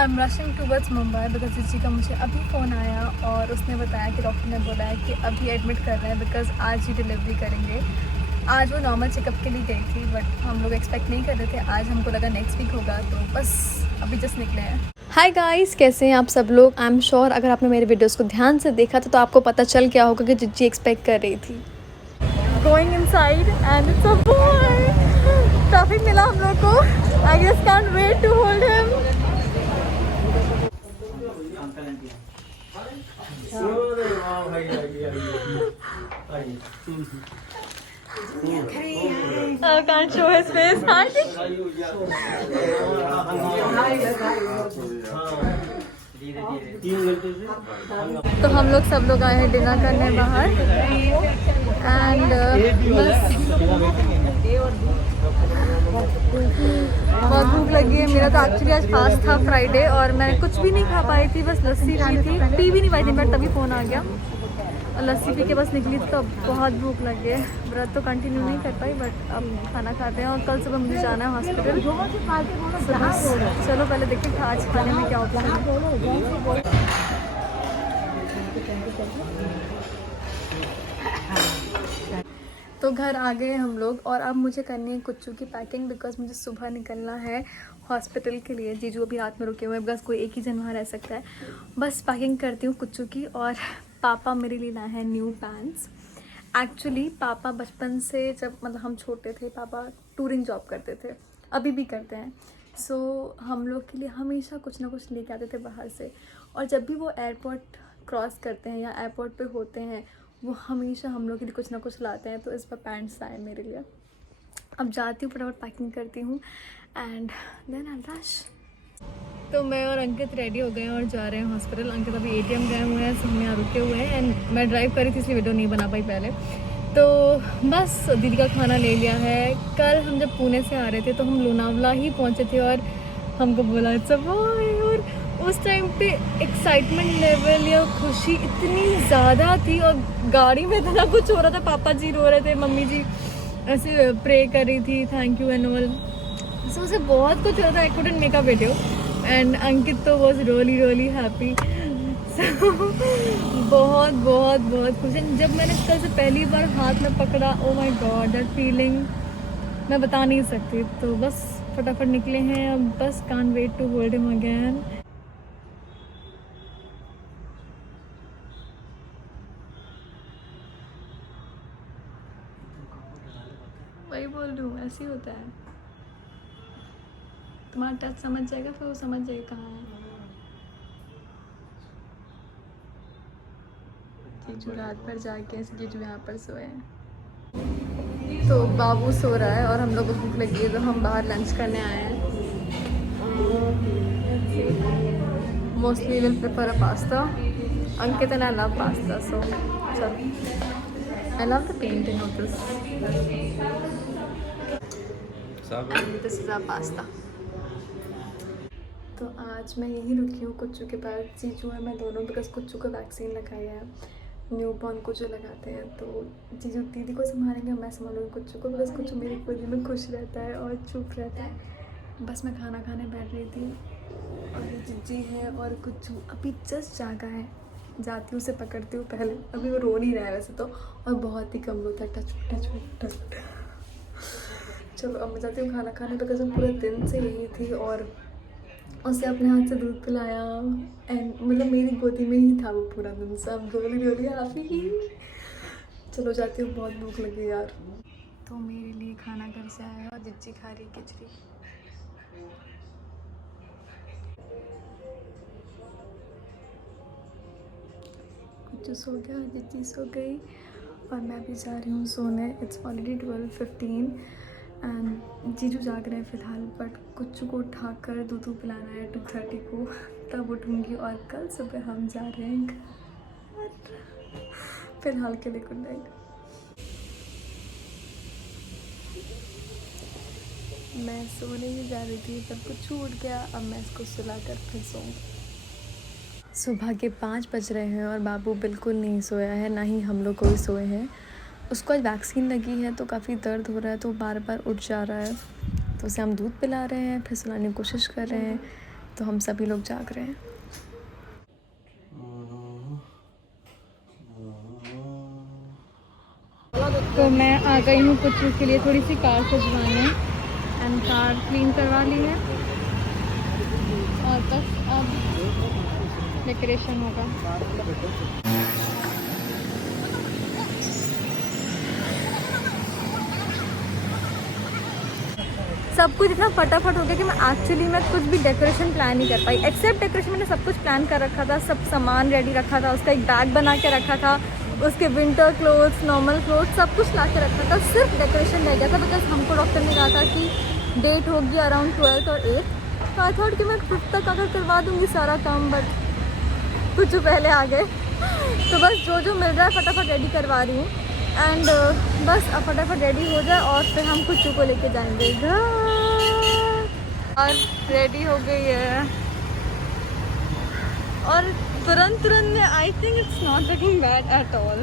I am rushing towards Mumbai because जीजी का मुझे अभी फ़ोन आया और उसने बताया कि डॉक्टर ने बोला है कि अभी एडमिट कर रहे हैं बिकॉज आज ही डिलीवरी करेंगे। आज वो नॉर्मल चेकअप के लिए गई थी बट हम लोग एक्सपेक्ट नहीं कर रहे थे, आज हमको लगा नेक्स्ट वीक होगा, तो बस अभी जस्ट निकले हैं। हाय गाइस, कैसे हैं आप सब लोग। आई एम श्योर अगर आपने मेरे वीडियोस को ध्यान से देखा तो आपको पता चल गया होगा कि जीजी एक्सपेक्ट कर रही थी। Going inside and it's a boy. Traffic मिला हम लोग को। I just can't wait to hold him. I can't show his face. तो हम लोग सब लोग आए हैं डिनर करने बाहर एंड बस बहुत भूख लगी है। मेरा तो एक्चुअली आज फास्ट था, फ्राइडे, और मैं कुछ भी नहीं खा पाई थी, बस लस्सी पी भी नहीं पाई थी, बट तभी फ़ोन आ गया और लस्सी पी के बस निकली थी। तो अब बहुत भूख लगी है। व्रत तो कंटिन्यू नहीं कर पाई बट अब खाना खाते हैं और कल सुबह मुझे जाना है हॉस्पिटल। चलो पहले देखते हैं आज खाने में क्या ऑप्शन है। तो घर आ गए हम लोग और अब मुझे करनी है कुच्चू की पैकिंग बिकॉज मुझे सुबह निकलना है हॉस्पिटल के लिए। जीजू अभी रात में रुके हुए हैं बिकॉज कोई एक ही जन वहाँ रह सकता है। बस पैकिंग करती हूँ कुच्चू की। और पापा मेरे लिए लाए हैं न्यू पैंट्स। एक्चुअली पापा बचपन से, जब मतलब हम छोटे थे, पापा टूरिंग जॉब करते थे, अभी भी करते हैं। सो हम लोग के लिए हमेशा कुछ ना कुछ लेके आते थे बाहर से, और जब भी वो एयरपोर्ट क्रॉस करते हैं या एयरपोर्ट पे होते हैं वो हमेशा हम लोग के लिए कुछ ना कुछ लाते हैं। तो इस पर पैंट्स आए मेरे लिए। अब जाती हूँ, फटाफट पैकिंग करती हूँ एंड देन आई रश। तो मैं और अंकित रेडी हो गए हैं और जा रहे हैं हॉस्पिटल। अंकित अभी एटीएम गए हुए हैं, सब हम यहाँ रुके हुए हैं एंड मैं ड्राइव करी थी इसलिए वीडियो नहीं बना पाई पहले। तो बस दीदी का खाना ले लिया है। कल हम जब पुणे से आ रहे थे तो हम लोनावला ही पहुँचे थे और हमको बोला इट्स अ बॉय, और उस टाइम पे एक्साइटमेंट लेवल या खुशी इतनी ज़्यादा थी और गाड़ी में इतना कुछ हो रहा था। पापा जी रो रहे थे, मम्मी जी ऐसे प्रे कर रही थी thank you and all. So उसे बहुत कुछ हो रहा था। I couldn't make a video and Ankit तो वॉज रियली हैप्पी। बहुत बहुत बहुत खुश है। जब मैंने कल से पहली बार हाथ में पकड़ा, oh my God, that feeling मैं बता नहीं सकती। तो बस फटाफट निकले हैं अब, बस can't wait to hold him again. वही बोल रही हूँ, ऐसे ही होता है। तुम्हारा टच समझ जाएगा फिर वो समझ जाएगा कहाँ है। जीजू रात भर जाके जीजू यहाँ पर सोए हैं। तो बाबू सो रहा है और हम लोग को भूख लगी है तो हम बाहर लंच करने आए हैं। Mostly will prefer a pasta. Ankit and I love pasta, so I love the painting of this. This is our pasta. तो आज मैं यहीं रुकी हूँ कुच्चू के पास। जीजू है मैं दोनों, बिकॉज कुच्चू को वैक्सीन लगाई है, न्यू बॉर्न को जो लगाते हैं। तो जीजू दीदी को संभालेंगे, मैं संभालूंगी कुच्चू को, बिकॉज कुच्चू मेरी गोदी में खुश रहता है और चुप रहता है। बस मैं खाना खाने बैठ रही थी और ये जीजी है और कुच्चू अभी जस्ट जागा है। जाती हूँ उसे पकड़ती हूँ पहले, अभी वो रो नहीं रहा है वैसे तो, और बहुत ही कम रोता है। टच। चलो अब मैं जाती हूँ खाना खाने, बिकॉज मैं पूरे दिन से यही थी और उसे अपने हाथ से दूध पिलाया एंड मतलब मेरी गोदी में ही था वो पूरा दिन। सब रोली हैप्पी। चलो जाती हूँ, बहुत भूख लगी यार। तो मेरे लिए खाना घर से आया और जिज्जी खा रही खिचड़ी। कुछ सो गया, जिज्जी सो गई और मैं भी जा रही हूँ सोने। इट्स ऑलरेडी 12:15 एंड जीजू जाग रहे हैं फ़िलहाल, बट कुच्चू को उठाकर दूध पिलाना है 2:30 को, तब उठूँगी और कल सुबह हम जा रहे हैं घर। फ़िलहाल के लिए गुड नाइट। मैं सोने ही जा रही थी तब कुच्चू उठ गया, अब मैं इसको सुलाकर फिर सोऊंगी। सुबह के 5 बज रहे हैं और बाबू बिल्कुल नहीं सोया है, ना ही हम लोग कोई सोए हैं। उसको आज वैक्सीन लगी है तो काफ़ी दर्द हो रहा है, तो बार बार उठ जा रहा है। तो उसे हम दूध पिला रहे हैं, फिर सुलाने की कोशिश कर रहे हैं। तो हम सभी लोग जाग रहे हैं। तो मैं आ गई हूँ कुछ के लिए थोड़ी सी कार सजवाने एंड कार क्लीन करवा ली है और बस अब डेकोरेशन होगा। सब कुछ इतना फटाफट हो गया कि मैं कुछ भी डेकोरेशन प्लान नहीं कर पाई। एक्सेप्ट डेकोरेशन मैंने सब कुछ प्लान कर रखा था, सब सामान रेडी रखा था, उसका एक बैग बना के रखा था, उसके विंटर क्लोथ्स, नॉर्मल क्लोथ्स सब कुछ ला के रखा था। सिर्फ डेकोरेशन रह गया था बिकॉज हमको डॉक्टर ने कहा था कि डेट होगी अराउंड 12th और 8th। तो आई थॉट कि मैं 5th तक अगर करवा दूँगी सारा काम, बट कुछ पहले आ गए। तो बस जो मिल रहा है फटाफट रेडी करवा रही हूँ एंड बस अब फटाफट रेडी हो जाए और फिर हम कुछ को लेके जाएंगे घर। और रेडी हो गई है और तुरंत में I think it's not looking bad at all.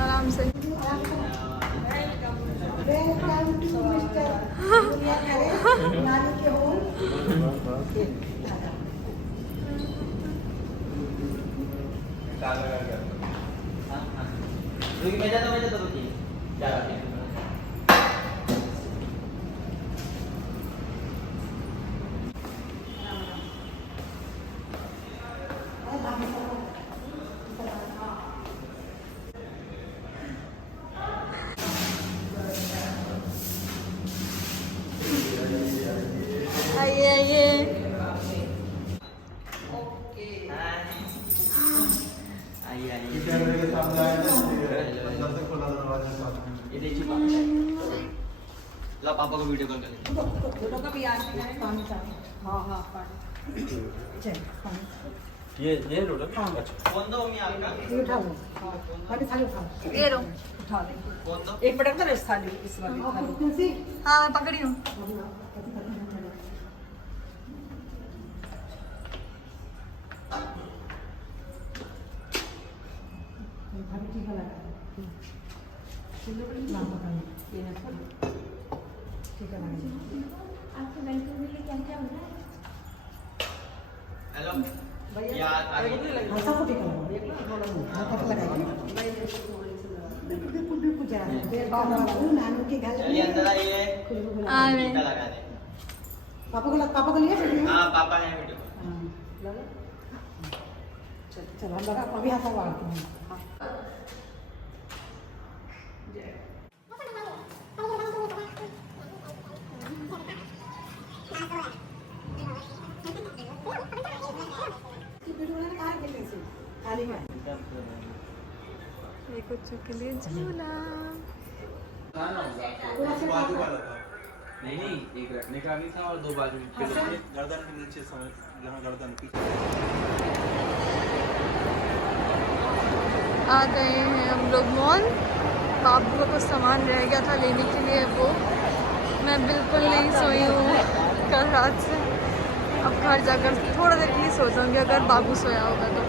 आराम से ला पापा को वीडियो कॉल कर ये लोटा अच्छा कौन दो मैं आपका ये उठा लो पानी थाली उठा ये लो उठा ले कौन दो एक मिनट में थाली इस वाली थाली हाँ मैं पकड़ी हूँ। हेलो भैया आगे सबको टिका लगा एक हाथ लगाइए कुछ पूजा है नानू के घर चलिए अंदर आइए आ रहे टीका लगा दे पापा को लिए हां पापा है वीडियो हां लगा चल हम लगा अभी हाथ लगाते हैं। ये कुछ के लिए झूला। नहीं एक रखने का भी था और दो बाजू गर्दन के नीचे यहाँ गर्दन आ गए हैं हम लोग मॉल। बाबू को कुछ सामान रह गया था लेने के लिए, वो मैं बिल्कुल नहीं सोई हूँ कल रात से। अब घर जाकर थोड़ा देर के लिए सो जाऊँगी अगर बाबू सोया होगा तो।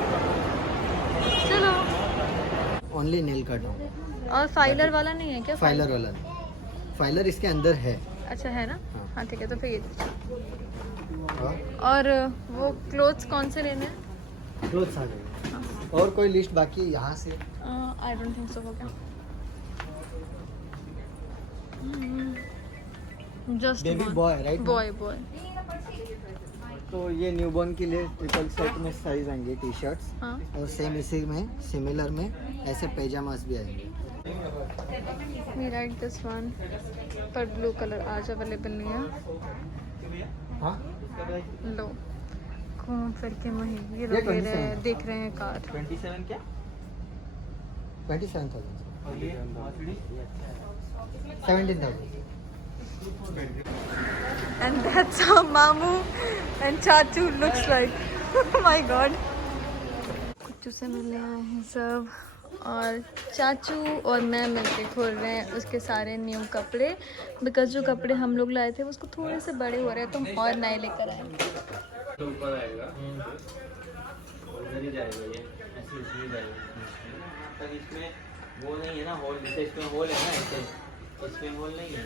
चलो ओनली नेल कट और फाइलर वाला नहीं है क्या? फाइलर वाला फाइलर इसके अंदर है। अच्छा है ना? हाँ ठीक है तो फिर ये हाँ? और वो क्लोथ्स कौन से लेने हैं? क्लोथ्स आ गए और कोई लिस्ट बाकी यहाँ से? I don't think so. हो गया just baby boy right? Boy तो ये न्यूबॉर्न के लिए ट्रिपल सेट में साइज आएंगे टी शर्ट्स हाँ और सेम इसी में सिमिलर में ऐसे पैजामास भी आएंगे। वी लाइक दिस वन पर ब्लू कलर आज अवेलेबल नहीं है। हाँ लो घूम फिर के वहीं ये ये लोग 27 देख रहे हैं कार। 27 क्या 27,000 और ये Mercedes 17,000। And that's how Mamu and Chachu looks like. Oh my God. कुछ से मिलने आए हैं सब और चाचू और मैं मिलके खोल रहे हैं उसके सारे न्यू कपड़े बिकॉज जो कपड़े हम लोग लाए थे उसको थोड़े से बड़े हो रहे हैं तो हम और नए लेकर आए। ऊपर आएगा उधर ही जाएगा ये, ऐसे इसमें जाएगा। तक इसमें वो नहीं है ना होल, जैसे इसमें होल है ना, ऐसे इसमें होल नहीं है।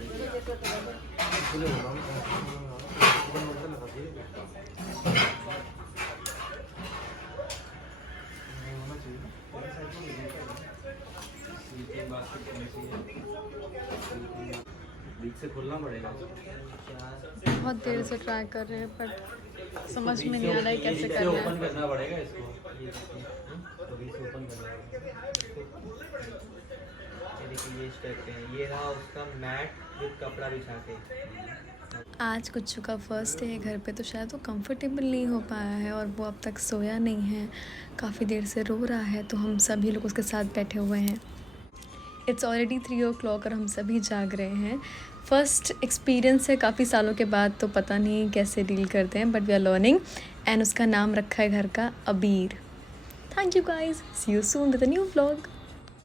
बीच से खोलना पड़ेगा। बहुत देर से ट्राई कर रहे हैं बट समझ में नहीं आ रहा है कैसे करना ओपन है। करना पड़ेगा इसको, ये देखिए, तो बीच से ओपन करना पड़ेगा। ये देखिए ये स्टेप है, ये रहा उसका मैट विद कपड़ा बिछा के। आज कुच्चू का फर्स्ट डे है घर पे, तो शायद वो कंफर्टेबल नहीं हो पाया है और वो अब तक सोया नहीं है, काफ़ी देर से रो रहा है, तो हम सभी लोग उसके साथ बैठे हुए हैं। इट्स ऑलरेडी 3 o'clock और हम सभी जाग रहे हैं। फर्स्ट एक्सपीरियंस है काफ़ी सालों के बाद, तो पता नहीं कैसे डील करते हैं, but we are learning. And उसका नाम रखा है घर का Abir. Thank you guys, see you soon with a new vlog.